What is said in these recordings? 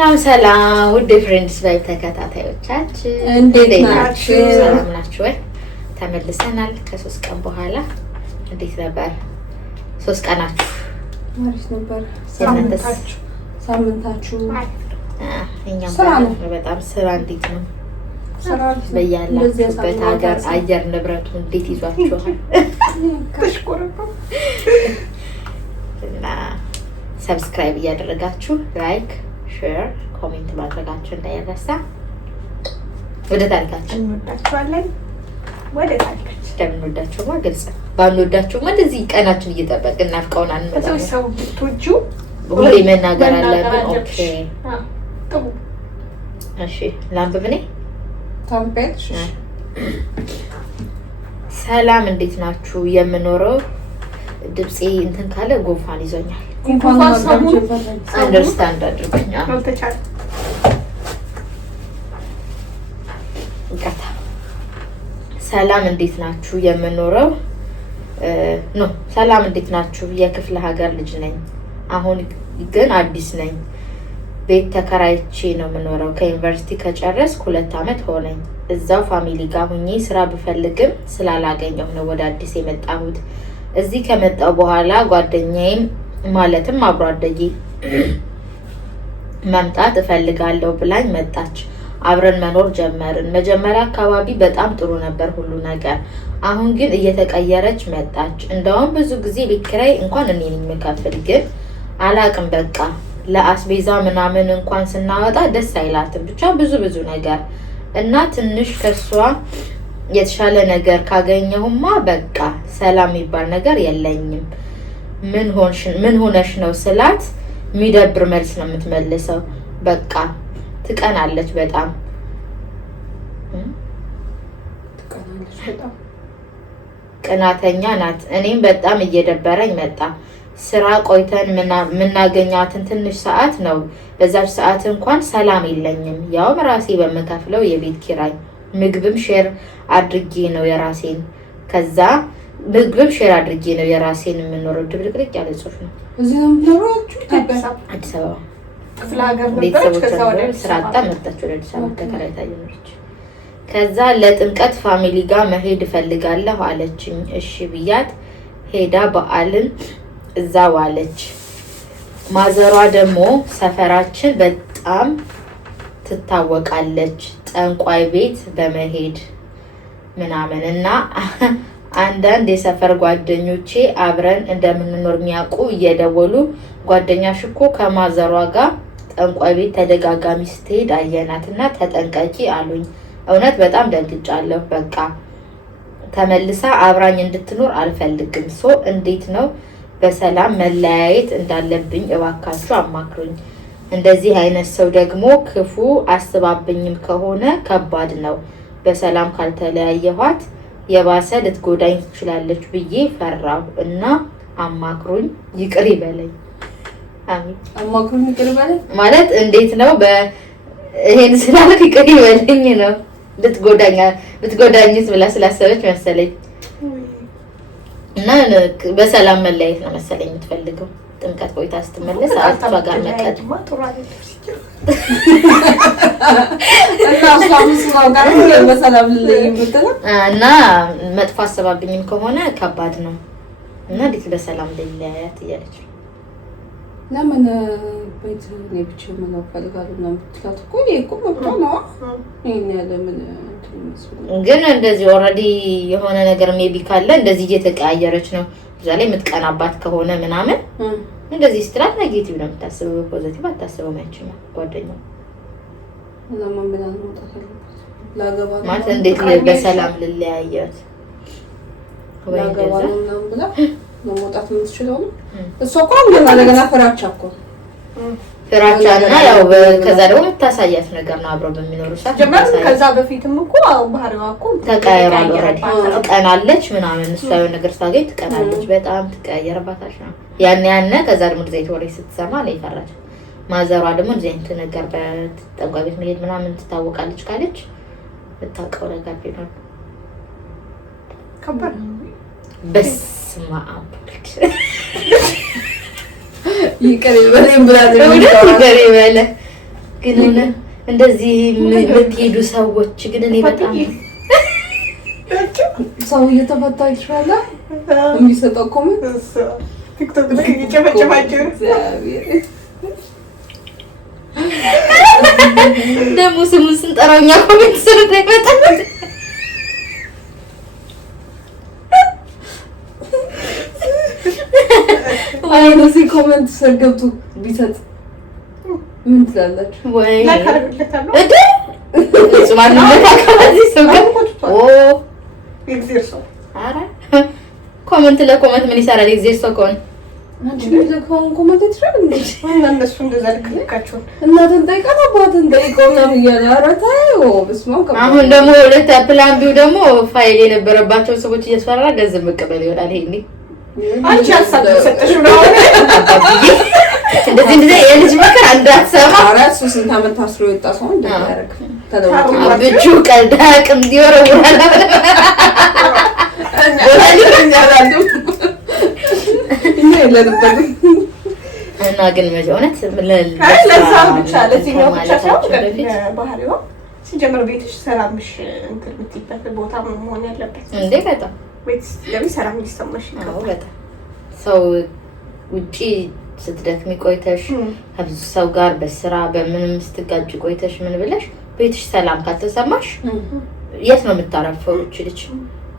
ሰላም ውድ ፍሬንድስ ቫይብ ተከታታዮቻችን እንዴት ናችሁ? ሰላም ናችሁ ወይ? ተመልሰናል ከ3 ቀን በኋላ። እንዴት ነበር 3 ቀናችሁ? አሪፍ ነበር። ሳምንታችሁ እኛም ስራ ነው። በጣም ስራ እንዴት ነው? ስራ በያላችሁበት ሀገር አየር ንብረቱ እንዴት ይዟችኋል? እና ሰብስክራይብ እያደረጋችሁ ላይክ ሼር ኮሜንት ማድረጋችሁ እንዳይረሳ። ወደ ታሪካችን እንወዳችኋለን። ወደ ታሪካችን እንደምንወዳችሁማ ግልጽ ባንወዳችሁማ እንደዚህ ቀናችን እየጠበቅን ናፍቀውን አንመጣም። ሰው ብትወጁ ሁሌ መናገር አለብን። ኦኬ እሺ ላንብብ እኔ። ታምፔት ሰላም እንዴት ናችሁ? የምኖረው ድምፄ እንትን ካለ ጉንፋን ይዞኛል። አንደርስታንድ አድርጉኝ። ሰላም እንዴት ናችሁ? የምኖረው ሰላም እንዴት ናችሁ? የክፍለ ሀገር ልጅ ነኝ። አሁን ግን አዲስ ነኝ። ቤት ተከራይቼ ነው የምኖረው። ከዩኒቨርሲቲ ከጨረስኩ 2 ዓመት ሆነኝ። እዛው ፋሚሊ ጋር ሁኜ ስራ ብፈልግም ስላላገኘሁ ነው ወደ አዲስ የመጣሁት። እዚህ ከመጣሁ በኋላ ጓደኛዬም ማለትም አብሮ አደጌ መምጣት እፈልጋለሁ ብላኝ መጣች። አብረን መኖር ጀመርን። መጀመሪያ አካባቢ በጣም ጥሩ ነበር ሁሉ ነገር። አሁን ግን እየተቀየረች መጣች። እንደውም ብዙ ጊዜ ቤት ኪራይ እንኳን እኔ ነኝ የምከፍል። ግን አላቅም በቃ ለአስቤዛ ምናምን እንኳን ስናወጣ ደስ አይላትም። ብቻ ብዙ ነገር እና ትንሽ ከሷ የተሻለ ነገር ካገኘሁማ በቃ ሰላም የሚባል ነገር የለኝም። ምን ሆነሽ ነው ስላት የሚደብር መልስ ነው የምትመልሰው። በቃ ትቀናለች በጣም ቅናተኛ ናት። እኔም በጣም እየደበረኝ መጣ። ስራ ቆይተን የምናገኛትን ትንሽ ሰዓት ነው። በዛች ሰዓት እንኳን ሰላም የለኝም። ያውም ራሴ በምከፍለው የቤት ኪራይ ምግብም ሼር አድርጌ ነው የራሴን የምኖረው። ድብልቅልቅ ያለ ጽሁፍ ነው። እዚህ ነው የምትኖራችሁ? አዲስ አበባ ክፍለ ሀገር ነበረች። ቤተሰቦቿ ስራ አጣ መጣች ወደ አዲስ አበባ ተከራይታ ጀመረች። ከዛ ለጥምቀት ፋሚሊ ጋር መሄድ እፈልጋለሁ አለችኝ። እሺ ብያት ሄዳ በዓልን እዛ ዋለች። ማዘሯ ደግሞ ሰፈራችን በጣም ትታወቃለች ጠንቋይ ቤት በመሄድ ምናምን እና አንዳንድ የሰፈር ጓደኞቼ አብረን እንደምንኖር የሚያውቁ እየደወሉ ጓደኛሽ እኮ ከማዘሯ ጋር ጠንቋይ ቤት ተደጋጋሚ ስትሄድ አየናትና ተጠንቀቂ አሉኝ። እውነት በጣም ደንግጫለሁ። በቃ ተመልሳ አብራኝ እንድትኖር አልፈልግም። እንዴት ነው በሰላም መለያየት እንዳለብኝ እባካችሁ አማክሩኝ። እንደዚህ አይነት ሰው ደግሞ ክፉ አስባብኝም ከሆነ ከባድ ነው። በሰላም ካልተለያየኋት የባሰ ልትጎዳኝ ትችላለች ብዬ ፈራሁ እና አማክሩኝ፣ ይቅር ይበለኝ። አሜን። አማክሩኝ፣ ይቅር ይበለኝ ማለት እንዴት ነው? ይሄን ስላልክ ይቅር ይበለኝ ነው። ልትጎዳኝስ ብላ ስላሰበች መሰለኝ እና በሰላም መለያየት ነው መሰለኝ የምትፈልገው። ጥምቀት ቆይታ ስትመለስ አጥቷ ጋር መቀጥ እና መጥፎ አሰባብኝም ከሆነ ከባድ ነው እና እንዴት በሰላም ልለያያት እያለች ነው። ለምን ቤት ላይ ብቻ መኖር ፈልጋለሁ ምናምን ብትላት እኮ ይሄ እኮ መብቷ ነው። ይሄን ያለ ምን ግን እንደዚህ ኦልሬዲ የሆነ ነገር ሜቢ ካለ እንደዚህ እየተቀያየረች ነው። እዛ ላይ የምትቀናባት ከሆነ ምናምን እንደዚህ ስትላት ኔጌቲቭ ነው የምታስበው፣ ፖዚቲቭ አታስበው። ማይችማ ጓደኛው ለማን ብላ ነው መውጣት ያለባት? ላገባ ነው ማለት እንዴት በሰላም ልለያያት ላገባ ነው ምናምን ብላ መውጣት የምትችለው ነው። እሷ እኮ እንደገና ፍራቻ እና ያው ከዛ ደግሞ የምታሳያት ነገር ነው። አብረው በሚኖሩ ሰዓት ጀመር። ከዛ በፊትም እኮ ባህሪዋ እኮ ተቀያየራል። ኦልሬዲ ትቀናለች ምናምን። እሷ የሆነ ነገር ስታገኝ ትቀናለች፣ በጣም ትቀያየርባታች ነው ያነ ከዛ ደግሞ ዘይት ወሬ ስትሰማ ላይ ፈራች። ማዘሯ ደግሞ ዘይት ነገር በጠንቋይ ቤት መሄድ ምናምን ትታወቃለች ካለች ብታውቀው ነገር ቢኖር ከባድ በስመ አብ ይቅር ይበለኝ ብላ ይቅር ይበለ ግን እንደዚህ የምትሄዱ ሰዎች ግን እኔ በጣም ሰው እየተፈታ ይችላል የሚሰጠው ኮሜንት ቲክቶክ ላይ እየጨፈጨፋችሁ ደግሞ ስሙን ስንጠራው እኛ ኮሜንት ስሩት አይመጣም። እዚህ ኮሜንት ስር ገብቶ ቢሰጥ ምን ትላላችሁ? ወይ ላካርግለታለሁ እደ እሱ ማንም ለካከዚህ ሰው እግዚአብሔር ሰው አረ ኮሜንት ለኮሜንት ምን ይሰራል? እግዚአብሔር ሰው ከሆነ አንቺ ለካውን ኮሜንት ትችላል እንዴ? እነሱ እንደዛ ልክልካቸውን እናትን ጠይቀው አባትን ጠይቀው ነው እያለ ኧረ ተይው በስመ አብ። አሁን ደግሞ ሁለት ፕላን ቢው ደግሞ ፋይል የነበረባቸው ሰዎች እያስፈራራ ገንዘብ መቀበል ይሆናል። ይሄ አንቺ ሀሳብ ተሰጠሽው ነው እንደዚህ የልጅ ምክር እንዳትሰማ። ኧረ እሱ ስንት ዓመት ታስሮ የወጣ ሰው እንደሚያደርግ ተደውሎ አብቹ ቀልዳ ቅም ይወረውራል እኛ የለንበትም እና ግን እውነት ለዛ ብቻ ለዚህኛው ብቻ ሳይሆን ባህሪዋ ሲጀምር ቤትሽ ሰላምሽ እንትን የምትይበት ቦታ መሆን ያለበት እንዴ በጣም ቤት ለምን ሰላም ሊሰማሽ ይገባል። በጣም ሰው ውጪ ስትደክሚ ቆይተሽ ከብዙ ሰው ጋር በስራ በምንም ስትጋጭ ቆይተሽ ምን ብለሽ ቤትሽ ሰላም ካልተሰማሽ የት ነው የምታረፈው? ልጅ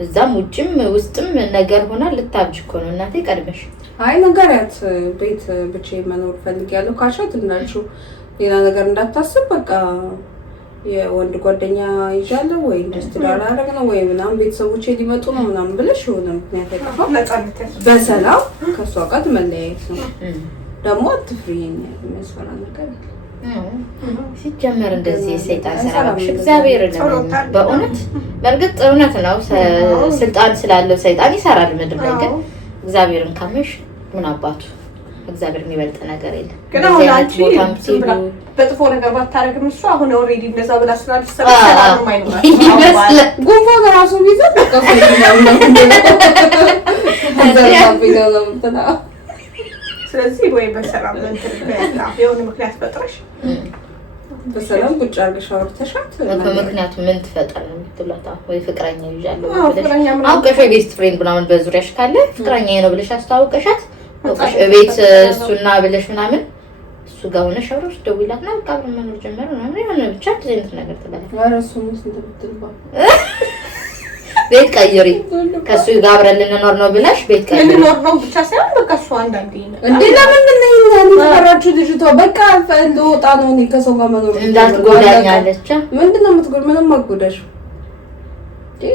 እዛም ውጭም ውስጥም ነገር ሆና ልታብጅ እኮ ነው እናቴ ቀድመሽ። አይ ነገርያት ቤት ብቻዬን መኖር ፈልጊያለሁ ካሻት እንዳልሽው ሌላ ነገር እንዳታስብ በቃ የወንድ ጓደኛ ይዣለሁ ወይ እንደዚህ ዳራረግ ነው ወይ ምናምን ቤተሰቦቼ ሊመጡ ነው ምናምን ብለሽ የሆነ ምክንያት አይጠፋ ነፃነት በሰላም ከሷ ጋር መለያየት ነው። ደግሞ አትፍሪ የሚያስፈራ ነገር ሲጀመር እንደዚህ ሰይጣን ሰራሽ እግዚአብሔር ነው በእውነት በእርግጥ እውነት ነው። ስልጣን ስላለው ሰይጣን ይሰራል ምድር ላይ ግን እግዚአብሔርን ካመሽ ምን አባቱ እግዚአብሔር የሚበልጥ ነገር የለም። ግን አሁን አንቺ በጥፎ ነገር ባታረግም እሱ አሁን ኦልሬዲ እንደዛ ብላ ስላለች ሰላም አይኖርም ይመስላል። ጉንፋን ራሱ ቢይዘው በቃ ስለዚህ ወይ በሰላም የሆነ ምክንያት ፈጥረሽ በሰላም ቁጭ አድርገሽ አውርተሻት በምክንያቱ ምን ትፈጠር ነው የምትብላታ ወይ ፍቅረኛ ይዣለሁ ብለሽ አውቀሽ ቤስት ፍሬንድ ምናምን በዙሪያሽ ካለ ፍቅረኛዬ ነው ብለሽ አስተዋውቀሻት ቤት እሱና ብለሽ ምናምን እሱ ጋር ሆነሽ አብረሽ ደውይላትና በቃ አብረን መኖር ጀመረ ምናምን የሆነ ብቻ እንደዚህ ነገር ትበላለች። ኧረ እሱን ስትብትልባ ቤት ቀይሪ ከሱ ጋር አብረን ልንኖር ነው ብለሽ ቤት ቀይሪ ልንኖር ነው ብቻ ሳይሆን በቃ እሱ አንዳንዴ እንዴ ለምንድን ነው ይሄን ያፈራችሁ ልጅቷ በቃ እንደወጣ ነው እኔ ከሰው ጋር መኖር እንዳትጎዳኝ አለች። ምንድን ነው የምትጎዳ? ምንም አትጎዳሽ።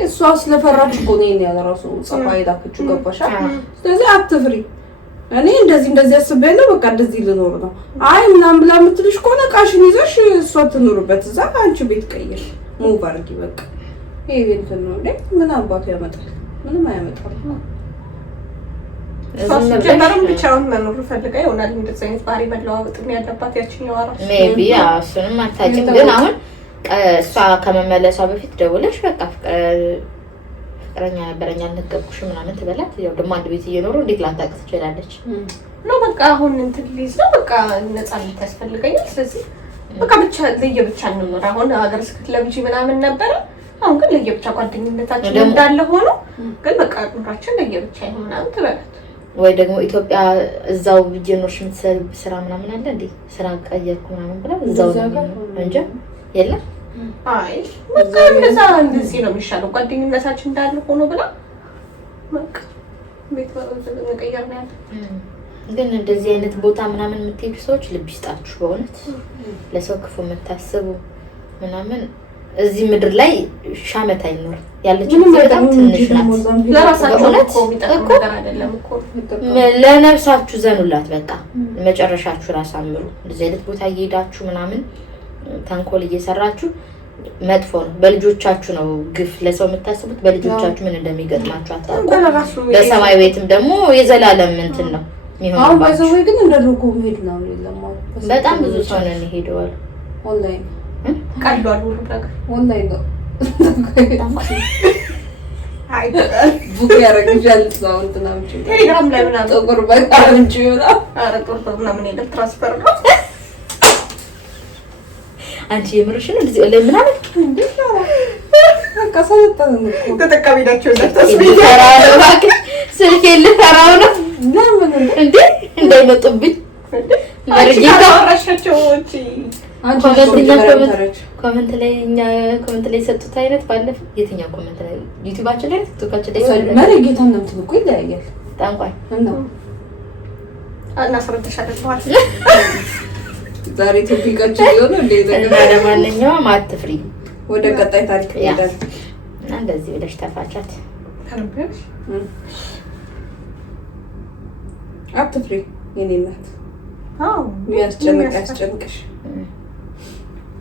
እሷ ስለፈራች እኮ ነው ይሄን ያለ ራሱ ጸባይ ላከችው ገባሻ? ስለዚህ አትፍሪ። እኔ እንደዚህ አስቤያለሁ በቃ እንደዚህ ልኖር ነው አይ ምናምን ብላ የምትልሽ ከሆነ ቃሽን ይዘሽ እሷ ትኖርበት እዛ አንቺ ቤት ቀይር ሙቭ አድርጊ በቃ። ይሄ እንትን ነው እንዴ ምን አባቱ ያመጣል? ምንም አያመጣም። ጀመረም ብቻውን መኖር ፈልጋ ይሆናል እንደዚህ አይነት ባህሪ መለዋወጥም ያለባት ያቺኛው አራስ ሜቢ እሱንም አታውቂም። ግን አሁን እሷ ከመመለሷ በፊት ደውለሽ በቃ ፍቅረኛ ነበረኛ አልነገርኩሽ ምናምን ትበላት። ያው ደግሞ አንድ ቤት እየኖሩ እንዴት ላታውቅ ትችላለች? ነው በቃ አሁን እንትን ሊይዝ ነው በቃ ነፃነት ያስፈልገኛል። ስለዚህ በቃ ብቻ ለየብቻ እንኖር። አሁን ሀገር ስትለምጂ ምናምን ነበረ። አሁን ግን ለየብቻ ጓደኝነታችን እንዳለ ሆኖ ግን በቃ ኑራችን ለየብቻ ይሁን ምናምን ትበላት። ወይ ደግሞ ኢትዮጵያ እዛው እየኖርሽ የምትሰሪ ስራ ምናምን አለ እንዴ ስራ ቀየርኩ ምናምን ብላ እዛው ነው እንጂ የለም። አይ በቃ እንደዚህ ነው የሚሻለው። ጓደኝነታችን እንዳለ ሆኖ ብላ በቃ ቤት መቀየር ነው ያለ። ግን እንደዚህ አይነት ቦታ ምናምን የምትሄዱ ሰዎች ልብ ይስጣችሁ በእውነት ለሰው ክፉ የምታስቡ ምናምን እዚህ ምድር ላይ ሻመት አይኖር ያለችው በጣም ትንሽ ናት። ለራሳችሁ እኮ የሚጠቅም ነገር አይደለም እኮ ለነፍሳችሁ ዘኑላት። በቃ መጨረሻችሁን አሳምሩ። እንደዚህ አይነት ቦታ እየሄዳችሁ ምናምን ተንኮል እየሰራችሁ መጥፎ ነው። በልጆቻችሁ ነው ግፍ ለሰው የምታስቡት። በልጆቻችሁ ምን እንደሚገጥማችሁ አታውቁ። በሰማይ ቤትም ደግሞ የዘላለም እንትን ነው የሚሆነው። አሁን በሰው ግን እንደርጎ መሄድ ነው የለም። በጣም ብዙ ሰው ነው የሚሄደው ኦንላይን ቀሏል ሁሉ ነገር ኦንላይን ነው። አይ ቡክ ያረግጃል ነው እንትና ምንጭ ቴሌግራም ላይ ምናምን ጥቁር በቃ ምንጭ ይወጣ አረ ጥቁር ምናምን የለም ትራንስፈር ነው አንቺ የምርሽ ነው እንደዚህ ወለ ምን አለች እንዴ? በቃ ሰለጠነ እኮ ተጠቃሚ ናቸው ስልኬ ልፈራው ነው ለምን እንዴ እንዳይመጡብኝ ኮመንት ላይ እኛ ኮመንት ላይ ሰጡት አይነት ባለፈ የትኛው ኮመንት ላይ ዩቲዩባችን ላይ ቲክቶካችን ላይ ማለት ጌታን ነው እኮ ይለያያል። ጠንቋይ እና እናስረዳሻለን ማለት ዛሬ ቶፒካችን ይሆን እንዴ? ለማንኛውም አትፍሪ፣ ወደ ቀጣይ ታሪክ እንሄዳለን እና እንደዚህ ብለሽ ተፋቻት። አትፍሪ የኔ እናት። ያስጨንቅሽ።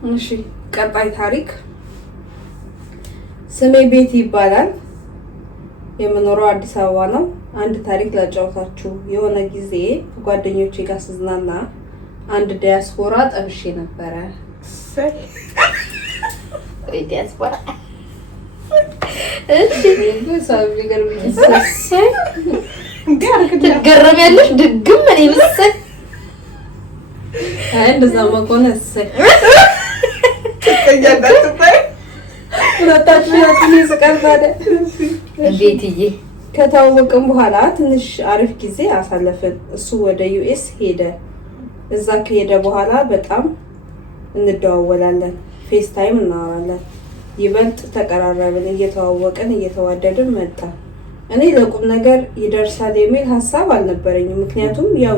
እሺ ቀጣይ ታሪክ ስሜ ቤት ይባላል። የምኖረው አዲስ አበባ ነው። አንድ ታሪክ ላጫውታችሁ። የሆነ ጊዜ ጓደኞቼ ጋር ስዝናና አንድ ዲያስፖራ ጠብሼ ነበረ። ዲያስፖራ ትገረሚያለሽ። ድግም ምን ይመስል እንደዛ መቆነ እሰይ ቤትዬ ከተዋወቅን በኋላ ትንሽ አሪፍ ጊዜ አሳለፍን። እሱ ወደ ዩኤስ ሄደ። እዛ ከሄደ በኋላ በጣም እንደዋወላለን፣ ፌስ ታይም እናወራለን። ይበልጥ ተቀራረብን፣ እየተዋወቅን እየተዋደድን መጣ። እኔ ለቁም ነገር ይደርሳል የሚል ሀሳብ አልነበረኝም፣ ምክንያቱም ያው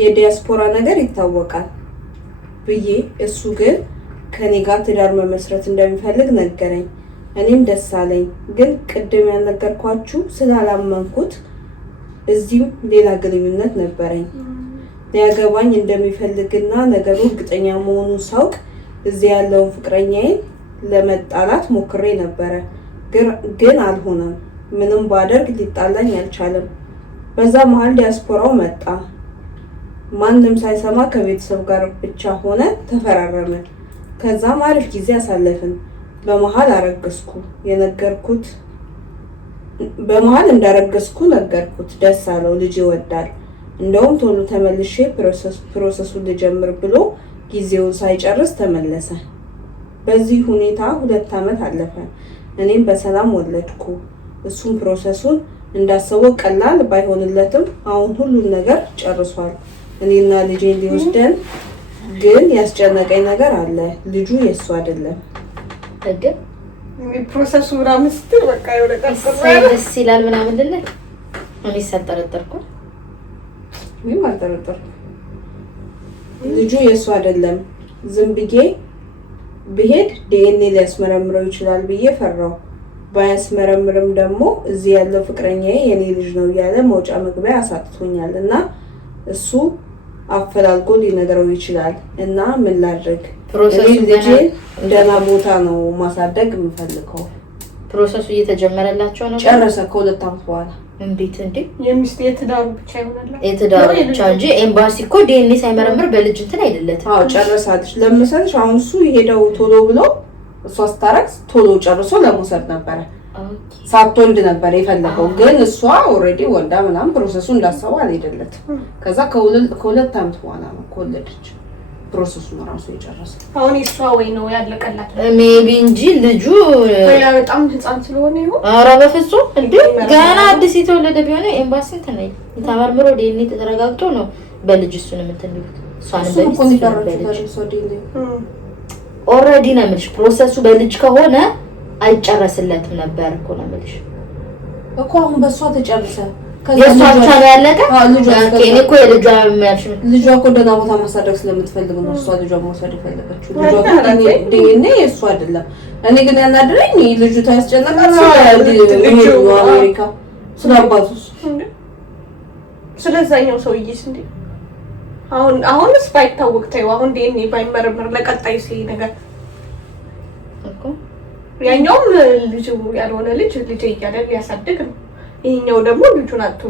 የዲያስፖራ ነገር ይታወቃል ብዬ፣ እሱ ግን ከኔ ጋር ትዳር መመስረት እንደሚፈልግ ነገረኝ። እኔም ደስ አለኝ። ግን ቅድም ያልነገርኳችሁ ስላላመንኩት እዚህም ሌላ ግንኙነት ነበረኝ። ሊያገባኝ እንደሚፈልግና ነገሩ እርግጠኛ መሆኑን ሳውቅ እዚህ ያለውን ፍቅረኛዬን ለመጣላት ሞክሬ ነበረ፣ ግን አልሆነም። ምንም ባደርግ ሊጣላኝ አልቻለም። በዛ መሀል ዲያስፖራው መጣ። ማንም ሳይሰማ ከቤተሰብ ጋር ብቻ ሆነ ተፈራረምን። ከዛም አሪፍ ጊዜ አሳለፍን። በመሀል እንዳረገዝኩ ነገርኩት። ደስ አለው። ልጅ ይወዳል። እንደውም ቶሎ ተመልሼ ፕሮሰሱን ልጀምር ብሎ ጊዜውን ሳይጨርስ ተመለሰ። በዚህ ሁኔታ 2 ዓመት አለፈ። እኔም በሰላም ወለድኩ። እሱም ፕሮሰሱን እንዳሰበው ቀላል ባይሆንለትም አሁን ሁሉን ነገር ጨርሷል። እኔና ልጄን ሊወስደን፣ ግን ያስጨነቀኝ ነገር አለ። ልጁ የሱ አይደለም። ፕሮሰሱ ምናምን ስትል በቃ የሆነ ደስ ይላል ምናምን ልልህ እኔ ሳልጠረጠርኩ ምንም አልጠረጠርኩም። ልጁ የሱ አይደለም። ዝም ብዬ ብሄድ ዲኤንኤ ሊያስመረምረው ይችላል ብዬ ፈራው። ባያስመረምርም ደግሞ እዚህ ያለው ፍቅረኛዬ የኔ ልጅ ነው እያለ መውጫ መግቢያ አሳጥቶኛል እና እሱ አፈላልጎ ሊነግረው ይችላል እና ምን ላድርግ? ልጄ ደህና ቦታ ነው ማሳደግ የምፈልገው። ፕሮሰሱ እየተጀመረላቸው ነው። ጨረሰ ከ2 ዓመት በኋላ። እንዴት የሚስት የትዳሩ ብቻ ይሆናል። የትዳሩ ብቻ እንጂ ኤምባሲ እኮ ዲኤንኤ ሳይመረምር በልጅ እንትን አይደለትም። አዎ ጨረሳለች። ለምሳሌ አሁን እሱ የሄደው ቶሎ ብሎ እሷ ስታረግዝ ቶሎ ጨርሶ ለመውሰድ ነበረ። ሳትወልድ ነበር የፈለገው፣ ግን እሷ ኦልሬዲ ወልዳ ምናምን ፕሮሰሱ እንዳሰበው አልሄደለትም። ከዛ ከ2 ዓመት በኋላ ነው ከወለደች ፕሮሰሱን ራሱ የጨረሰው። አሁን እሷ ወይ ነው ያለቀላት ሜቢ እንጂ ልጁ በጣም ህፃን ስለሆነ ይሁን። ኧረ በፍጹም እንዴ! ገና አዲስ የተወለደ ቢሆን ኤምባሲ እንትን ነው ተመርምሮ ዲኤንኤ ተረጋግጦ ነው በልጅ እሱን የምትንሉት። ኦልሬዲ ነው የምልሽ። ፕሮሰሱ በልጅ ከሆነ አይጨረስለትም ነበር እኮ ነው የምልሽ እኮ። አሁን በእሷ ተጨረሰ። የእሷ ብቻ ነው ያለቀ። እኔ እኮ የልጇ የሚያልሽ ልጇ እኮ ደህና ቦታ ማሳደግ ስለምትፈልግ ነው እሷ ልጇ መውሰድ የፈለገችው። ልጇ ዲኤንኤ የእሱ አይደለም። እኔ ግን ያናደረኝ ልጁ ታያስጨነቃል። አሜሪካ ስለ አባቱስ ስለዛኛው ሰውዬስ እንዴ? አሁንስ ባይታወቅ ተይው። አሁን ዲኤንኤ ባይመረመር ለቀጣይ ሲል ነገር እኮ ያኛውም ልጁ ያልሆነ ልጅ እያለ ሊያሳድግ ነው። ይሄኛው ደግሞ ልጁን አጥቶ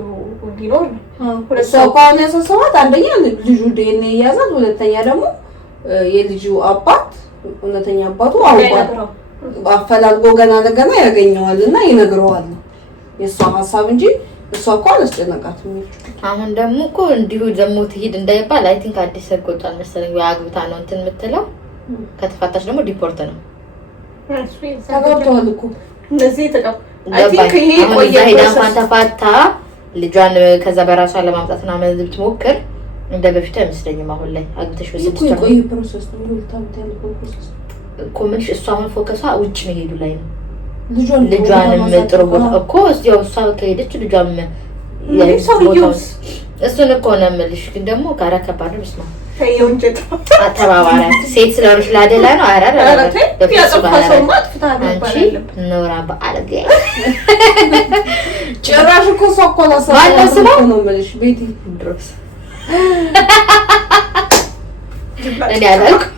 ሊኖር ነው። ሁለት ሰው ቋን ያሰሰዋት። አንደኛ ልጁ ዲኤንኤ ያዛል፣ ሁለተኛ ደግሞ የልጁ አባት እውነተኛ አባቱ አውቋል። አፈላልጎ ገና ለገና ያገኘዋልና ይነግረዋል። የሷ ሐሳብ እንጂ እሷ እኮ አላስጨነቃትም። አሁን ደግሞ እኮ እንዲሁ ደግሞ ትሄድ እንዳይባል አይ ቲንክ አዲስ ህግ ወጣል መሰለኝ። ወይ አግብታ ነው እንትን የምትለው ከተፋታች ደግሞ ዲፖርት ነው። ተጋብተዋል እኮ እነዚህ ተጋብ አይ ቲንክ ይሄ ቆየ እንኳን ተፋታ ልጇን ከዛ በራሷ ለማምጣት እና መዝብት ሞክር እንደ በፊት አይመስለኝም። አሁን ላይ አግብተሽ ወስደሽ ቆይ ፕሮሰስ ነው ሁሉም ያለው ፕሮሰስ እኮ ምንሽ እሷ አሁን ፎከሷ ውጭ መሄዱ ላይ ነው። ልጇንም ጥሩ ቦታ እኮ ያው እሷ ከሄደች ልጇም እሱን እኮ ነው የምልሽ። ግን ደግሞ ጋራ ከባድ ነው። ብስማ የወንጀል አተባባሪያት ሴት ስለሆነች ላደላ ነው። አራራ ኖራ በአለገ ጭራሽ እኮ እሷ እኮ ነው የምልሽ ቤቲ ድሮስ እኔ አላልኩም።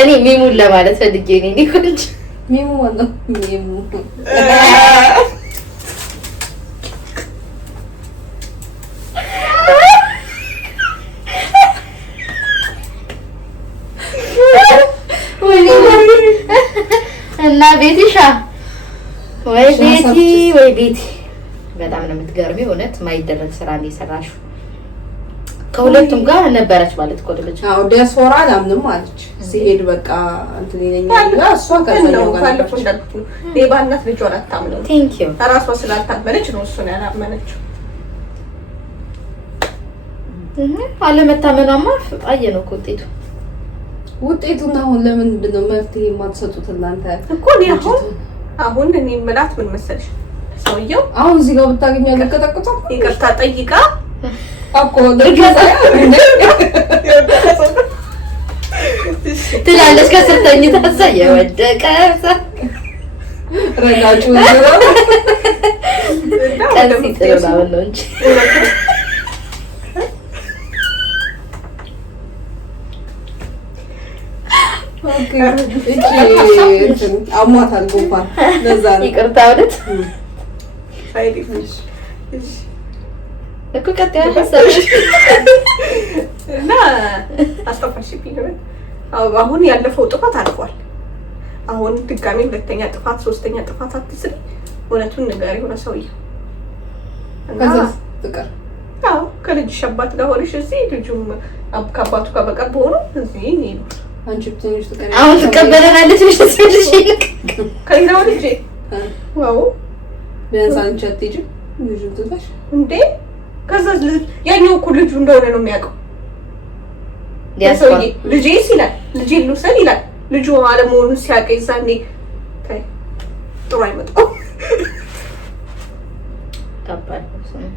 እኔ ሚሙን ለማለት ፈልጌ ነው። እኔ ኮንች ሚሙ ወንዶ ሚሙ እና ቤቲሻ ወይ ቤቲ በጣም ነው የምትገርሚው። እውነት ማይደረግ ስራ ነው የሰራሽው። ከሁለቱም ጋር ነበረች ማለት እኮ ልጅ። አዎ ዲያስፖራ አላምንም አለች። ሲሄድ በቃ እንትን ይለኛል እሷ ከዛኛው ጋር ባለፈው እንዳልኩት ነው። ሌባነት ልጇን አታምነው። ቴንክ ዩ ራሷ ስላልታመነች ነው እሱን ያላመነችው። አለመታመኗማ አየነው እኮ ውጤቱን። አሁን ለምንድን ነው መፍትሄ የማትሰጡት እናንተ? እኮ አሁን እኔ የምላት ምን መሰለሽ፣ ሰውየው አሁን እዚህ ጋር ብታገኘው ለቀጠቅጠው ይቅርታ ጠይቃ አቆ ደረጃ ትላለች። ከስር ተኝታ የወደቀ ረጋጩ ቀንሲ ጥሩናው ነው እንጂ አሟታል ጉንፋን። ለዛ ነው ይቅርታ ማለት እኮ ቀጥታ ሀሳብሽ እና አስተፋሽብኝ ነው። አሁን ያለፈው ጥፋት አልፏል። አሁን ድጋሚ ሁለተኛ ጥፋት ሶስተኛ ጥፋት አትስሪ። እውነቱን ነገር የሆነ ሰውዬው እና ፍቅር ከልጅሽ አባት ጋር ሆነሽ እዚህ ልጁም ከአባቱ ጋር በቀር በሆኑ እዚህ ይኖር። አንቺ ብትንሽ ተቀበለ አሁን ተቀበለናለች ልጅ ትስልሽ ይልቅ ከይናው ልጅ ዋው ቢያንስ አንቺ አትሄጂም ልጅ ትታሽ እንዴ? ከዛ ያኛው እኮ ልጁ እንደሆነ ነው የሚያውቀው። ያሰውዬ ልጄ ይላል ልጄ ልውሰድ ይላል። ልጁ አለመሆኑን ሲያውቅ ይዛኔ ታይ ጥሩ አይመጣው። ከባድ ነው።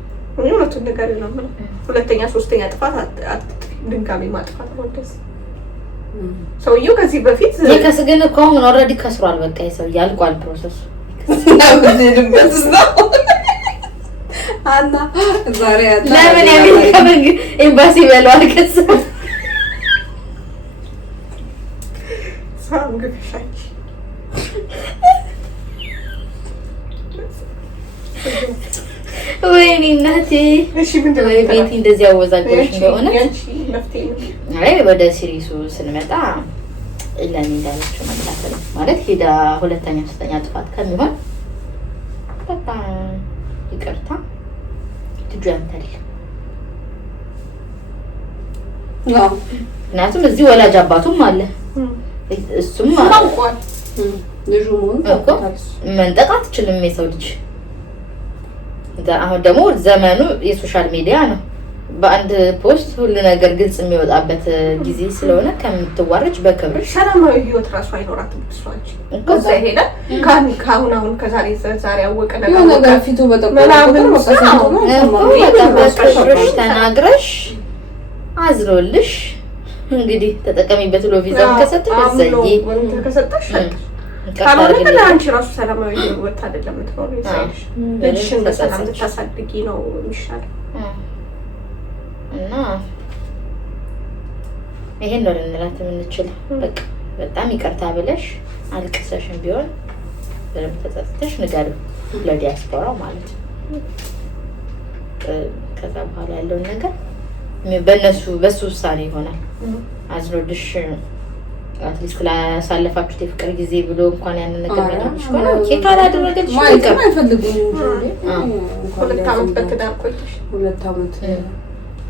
እውነቱን ነገር ነው ማለት ሁለተኛ ሶስተኛ ጥፋት አትጥፊ። ድንጋሜ ማጥፋት ነው ደስ ሰውዬው ከዚህ በፊት የከስገነ እኮ አሁን ኦልሬዲ ከስሯል። በቃ ይሰው ያልቋል ፕሮሰሱ አና ዛሬ ለምን የአሜሪካ መንግስት ኤምባሲ በለዋል ከሰ ሳንግሻች ወይኔ እናቴ እሺ ምን ወይ ቤቲ እንደዚህ ያወዛገበሽ እንደሆነ ያንቺ መፍትሄ ነው። አይ ወደ ሲሪሱ ስንመጣ ለኔ እንዳለችው መጣፈለ ማለት ሄዳ ሁለተኛ ሶስተኛ ጥፋት ከሚሆን በቃ ይቅርታ ልጁ ያንተል ነው። ምክንያቱም እዚህ ወላጅ አባቱም አለ እሱም ታውቋል። ልጁ መንጠቅ አትችልም የሰው ልጅ። አሁን ደግሞ ዘመኑ የሶሻል ሚዲያ ነው። በአንድ ፖስት ሁሉ ነገር ግልጽ የሚወጣበት ጊዜ ስለሆነ ከምትዋረጅ በክብር ሰላማዊ ህይወት ራሱ አይኖራትም። እሷች እዛ ሄዳ አሁን ከዛሬ ያወቀ ነገር ፊቱ በጠቆረ ተናግረሽ አዝሮልሽ እንግዲህ ተጠቀሚበት ብሎ ቪዛውን ከሰጠሽ ዘይ ከሰጠሽ ካልሆነ ግን አንቺ ራሱ ሰላማዊ ህይወት አይደለም የምትኖሪው። ይሳይሽ ልጅሽን በሰላም ልታሳድጊ ነው የሚሻለው። እና ይሄን ነው ልንላት የምንችለው። በቃ በጣም ይቅርታ ብለሽ አልቅሰሽም ቢሆን በደምብ ተጸጽተሽ ንገሪው ለዲያስፖራው ማለት ነው። ከዛ በኋላ ያለውን ነገር በሱ ውሳኔ ይሆናል። አዝኖልሽ አትሊስት ላሳለፋችሁት የፍቅር ጊዜ ብሎ እንኳን ያንን ነገር ያደርግሽ ከሆነ ኦኬ ካላደረገልሽ ማይከም አይፈልጉም እንጂ 2 ዓመት በትዳር ቆይተሽ 2 ዓመት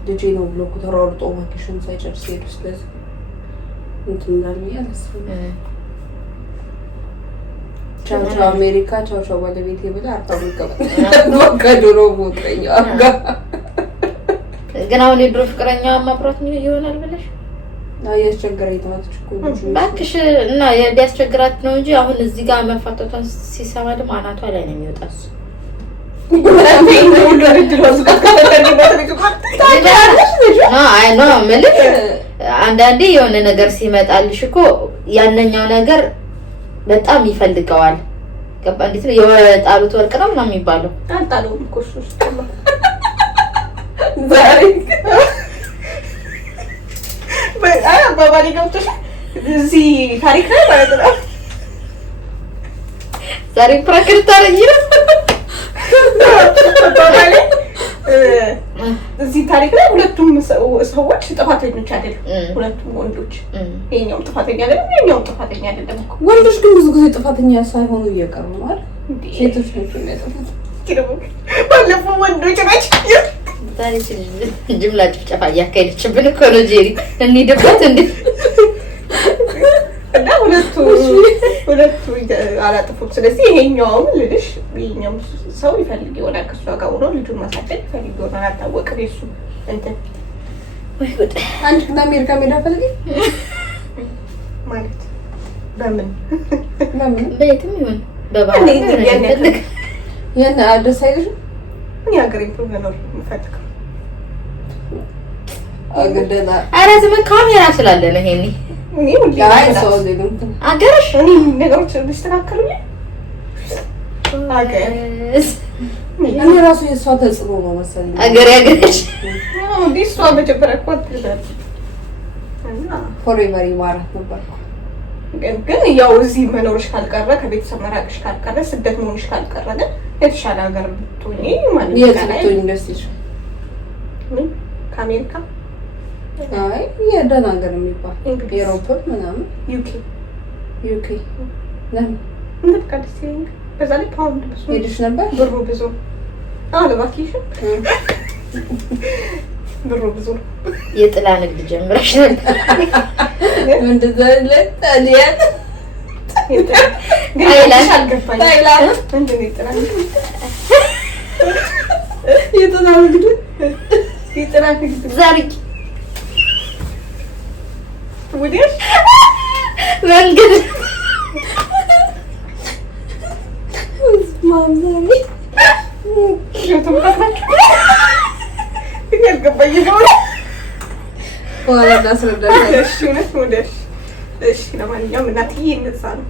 ልጄ ነው ብሎ ተሯርጦ ቫኬሽን ሳይጨርስ ሄዱ። ስለዚህ እንትን እንዳለ ያለስም ቻው ቻው አሜሪካ ቻው ቻው ባለቤቴ ብላ አርታው ይቀበል ወከዱሮ ቦትኛ አጋ ግን አሁን የድሮ ፍቅረኛዋ ማብራት ነው ይሆናል ብለሽ ያስቸገረኝ ተማትሽ እኮ ባክሽ እና ያስቸግራት ነው እንጂ አሁን እዚህ ጋር መፋጠቷን ሲሰማ ደግሞ አናቷ ላይ ነው የሚወጣው። አንዳንዴ የሆነ ነገር ሲመጣልሽ እኮ ያነኛው ነገር በጣም ይፈልገዋል። ገባ እንዴት ነው የጣሉት ወርቅ ነው ምናምን የሚባለው አጣለው እኮ እሱ ዛሬ አባባሌ ገብቶሻል። እዚህ ታሪክ ላይ ማለት ነው ዛሬ ፕራክቲስ ታረኝ ነው አባባሌ እዚህ ታሪክ ላይ ሁለቱም ሰዎች ጥፋተኞች አይደሉም። ሁለቱም ወንዶች የኛውም ጥፋተኛ አይደለም የኛውም ጥፋተኛ አይደለም እኮ። ወንዶች ግን ብዙ ጊዜ ጥፋተኛ ሳይሆኑ እየቀሩ ነው አይደል? ሴቶች ናቸው የሚያጠፉት። ባለፈው ወንዶች ናቸው ዛሬ ጅምላ ጭፍጨፋ እያካሄደችብን እኮ ነው ጄሪ። እንሂድበት እንዴ እና ሁለቱ አላጥፉም። ስለዚህ ይሄኛውም ልልሽ ይሄኛውም ሰው ይፈልግ ይሆናል ከሷ ጋር ሆኖ ልጁን ማሳደግ ይፈልግ ይሆናል። አልታወቅም። እሱ እንትን ወይ ጉድ አንድ ከአሜሪካ ሜዳ ፈልጊ ማለት በምን በየትም ይሁን በባህል ይፈልግ ያን አደስ አይልሽም? ምን ያገሬ ፕሮግራም የምፈልገው አገደና ኧረ ዝም ካሜራ ስላለ ነው ይሄኔ እኔ ሁሌ አይ ሰው ዘይዱን አገርሽ እኔ ነገሮች ቢስተካከሉልኝ አገርሽ እኔ ራሱ የሷ ተጽዕኖ ነው መሰለኝ። አገርሽ ዲስቷ መጀመሪያ እኮ አትልም እና ፎሬቨር ይማራት ነበር። ግን ያው እዚህ መኖርሽ ካልቀረ ከቤተሰብ መራቅሽ ካልቀረ ስደት መሆንሽ ካልቀረ ግን የተሻለ ሀገር ብትሆኚ ማለት የት ብትሆኚ ደስ ይልሽ? ምን ከአሜሪካ አይ የደህና ሀገር የሚባል የአውሮፓ ምናምን ዩኬ ለምን እንዴት ደስ ይለኛል። በዛ ላይ ፓውንድ ብዙ ሄድሽ ነበር? ብሩ ብዙ ለቫኬሽን ብሩ ብዙ የጥላ ንግድ ጀምረሽ ነበር ምንድን ነው ለጣሊያን ታይላንድ ምንድን ነው የጥላ ንግድ ዛሬ ወዲያሽ መንገድ ማማኒ ያልገባኝ ነው ወላ ዳስረዳሽ እሺ ነው ወዲያሽ እሺ ለማንኛውም እናትዬ እንደዛ ነው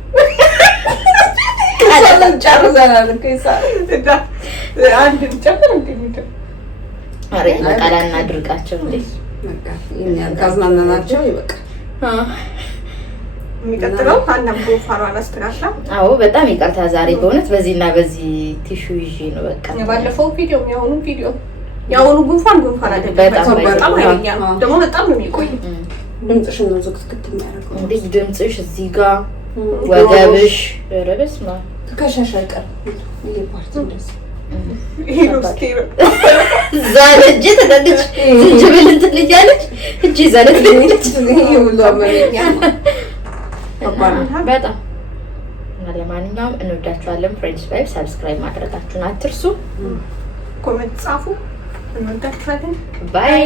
ካላን ጨርሰናል ከይሳ አንድ ጨምር እንዴ አሬ መቃላና ድርቃቸው እንዴ በቃ ይሄን ካዝናናናቸው ይበቃ። የሚቀጥለው አንዳም ጉንፋኗን አስተካክላ አዎ በጣም ይቅርታ ዛሬ በእውነት በዚህና በዚህ ቲሹ ይዤ ነው በቃ የባለፈው ቪዲዮ ያሁኑ ጉንፋን አይደለም በጣም ኃይለኛ ነው ደግሞ በጣም ነው የሚቆየው ድምፅሽን ነው ዝግትግት የሚያደርገው እንዴ ድምፅሽ እዚህ ጋር ወገብሽ ረበስ ነው ተከሻሽ አይቀር ይሄ ፓርቲ እንደዚህ ሄሎስቴር ዛለጅ ተደግጭ ዝንጅብል እንትን ልያለች እጂ ዛለች ይሄ ሁሉ አመለኛ በጣም እና ለማንኛውም እንወዳችኋለን። ፍሬንድስ ቫይብ ሰብስክራይብ ማድረጋችሁን አትርሱ። ኮሜንት ጻፉ። እንወዳችኋለን። ባይ